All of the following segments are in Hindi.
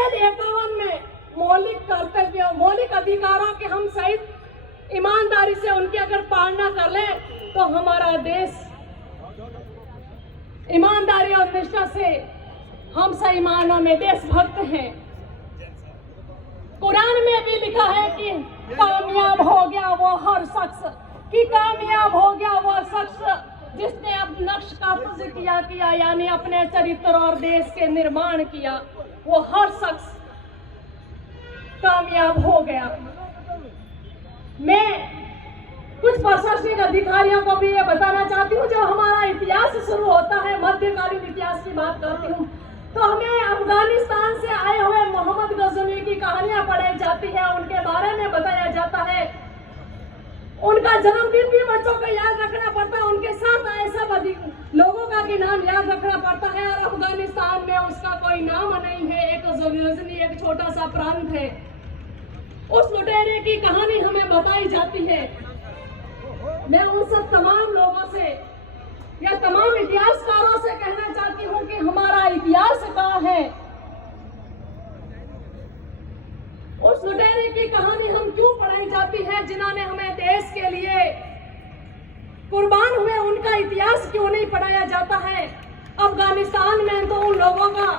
अनुच्छेद 51 में मौलिक कर्तव्य, मौलिक अधिकारों के हम सहित ईमानदारी से उनकी अगर पालना कर ले तो हमारा देश ईमानदारी और निष्ठा से हम सही मायनों में देशभक्त हैं। कुरान में भी लिखा है कि कामयाब हो गया वो हर शख्स, कि कामयाब हो गया वो शख्स जिसने अपने नक्श का किया यानी अपने चरित्र और देश के निर्माण किया, वो हर शख्स कामयाब हो गया। मैं कुछ प्रशासनिक अधिकारियों को भी ये बताना चाहती हूँ, जब हमारा इतिहास शुरू होता है, मध्यकालीन इतिहास की बात करती हूँ, तो हमें अफगानिस्तान से आए हुए मोहम्मद गजनवी की कहानियां पढ़ाई जाती है, उनके बारे में बताया जाता है। उनका जन्मदिन भी बच्चों को याद रखना पड़ता है, उनके साथ आए सब लोगों का भी नाम याद रखना पड़ता है। और अफगानिस्तान में उसका कोई नाम नहीं है, एक गजनी एक छोटा सा प्रांत है। उस लुटेरे की कहानी हमें बताई जाती है। मैं उन सब तमाम लोगों से या तमाम इतिहासकारों से कहना चाहती हूँ कि हमारा इतिहास कहाँ है, उस लुटेरे की कहानी हम क्यों पढ़ाई जाती है, जिन्होंने हमें देश के लिए कुर्बान हुए, उनका इतिहास क्यों नहीं पढ़ाया जाता है। अफगानिस्तान में तो उन लोगों का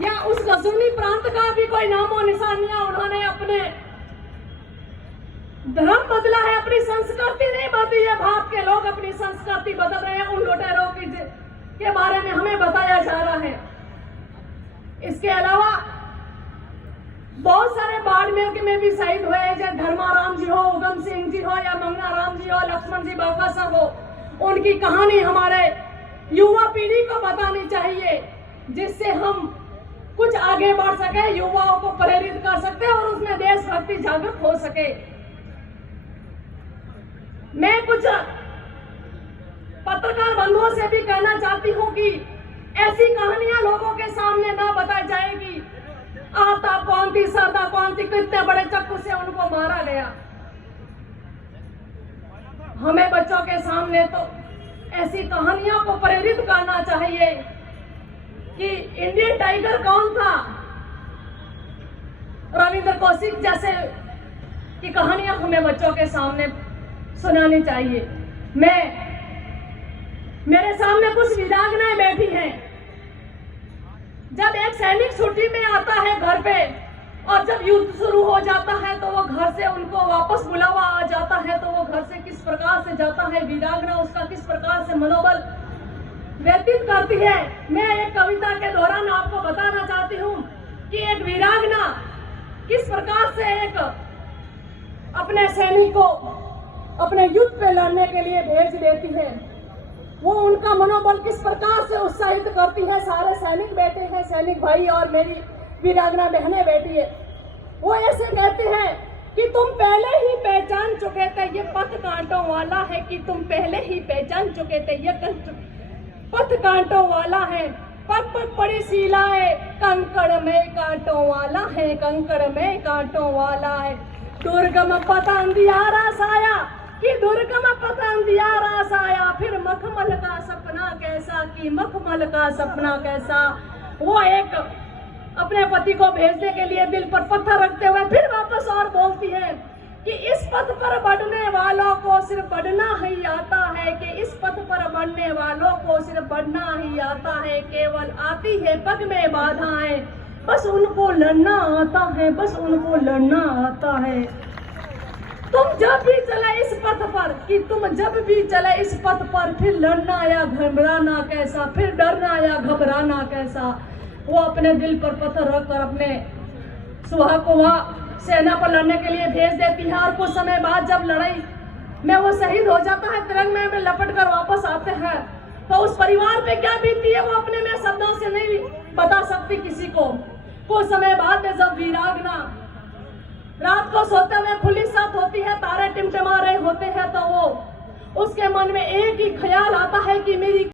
या उस गजनी प्रांत का भी कोई नामो निशान नहीं, उन्होंने अपने धर्म बदला है, अपनी संस्कृति नहीं बदली है। भारत के लोग अपनी संस्कृति बदल रहे हैं, उन लुटेरों के बारे में हमें बताया जा रहा है। इसके अलावा बहुत सारे बाड़मेर में भी शहीद हुए हैं, जैसे धर्माराम जी हो, उधम सिंह जी हो या मंगनाराम जी हो, लक्ष्मण जी बाकासर हो। उनकी कहानी हमारे युवा पीढ़ी को बतानी चाहिए, जिससे हम कुछ आगे बढ़ सके, युवाओं को प्रेरित कर सकते और उसमें देशभक्ति जागृत हो सके। मैं कुछ पत्रकार बंधुओं से भी कहना चाहती हूँ कि ऐसी कहानियां लोगों के सामने ना बताई जाएगी। आफ्ताब कौन थी, सरदा कौन थी, कितने बड़े चाकू से उनको मारा गया। हमें बच्चों के सामने तो ऐसी कहानियों को प्रेरित करना चाहिए कि इंडियन टाइगर कौन था, रविंद्र कौशिक जैसे की कहानियां हमें बच्चों के सामने सुनानी चाहिए। मेरे सामने कुछ वीरांगनाएं बैठी हैं। जब एक सैनिक छुट्टी में आता है घर पे और जब युद्ध शुरू हो जाता है तो वो घर से उनको वापस बुलावा आ जाता है, तो वो घर से किस प्रकार से जाता है, वीरांगना उसका किस प्रकार से मनोबल व्यतीत करती है। मैं एक कविता के दौरान आपको बताना चाहती हूँ कि एक वीरांगना किस प्रकार से एक अपने सैनिक को अपने युद्ध पे लड़ने के लिए भेज देती है, वो उनका मनोबल किस प्रकार से उत्साहित करती है। सारे सैनिक बैठे हैं, सैनिक भाई और मेरी वीरांगना बहनें बैठी है। वो ऐसे कहते हैं कि तुम पहले ही पहचान चुके थे ये पथ कांटों वाला है, कि तुम पहले ही पहचान चुके थे ये पथ कांटों वाला है। पग पग पड़ी शिलाएं कंकड़ में कांटों वाला है, कंकड़ में कांटों वाला है। दुर्गम पथ अंधियारा साया, कि दुर्गम पथ अंधियारा साया, फिर मखमल का सपना कैसा, कि मखमल का सपना कैसा। वो एक अपने पति को भेजने के लिए दिल पर पत्थर रखते हुए फिर वापस और बोलती है कि इस पथ पर बढ़ने वालों को सिर्फ बढ़ना ही आता है, कि इस पथ पर बढ़ने वालों को सिर्फ बढ़ना ही आता है। केवल आती है पग में बाधाएं, बस उनको लड़ना आता है, बस उनको लड़ना आता है। तुम जब भी चले इस पथ पर, कि तुम जब भी चले इस पथ पर, फिर लड़ना या घबराना कैसा, फिर डरना या घबराना कैसा। वो अपने दिल पर पत्थर रखकर अपने सुहाग को वहाँ सेना पर लड़ने के लिए भेज देती है। और कुछ समय बाद जब लड़ाई में वो शहीद हो जाता है, तिरंगे में लपट कर वापस आते हैं, तो उस परिवार पे क्या बीतती है वो अपने में शब्दों से नहीं बता सकती किसी को। कुछ समय बाद में जब वीरांगना रात को सोते हुए खुली साथ होती है, तारे टिमटिमा रहे होते हैं, तो वो उसके मन में एक ही ख्याल आता है कि मेरी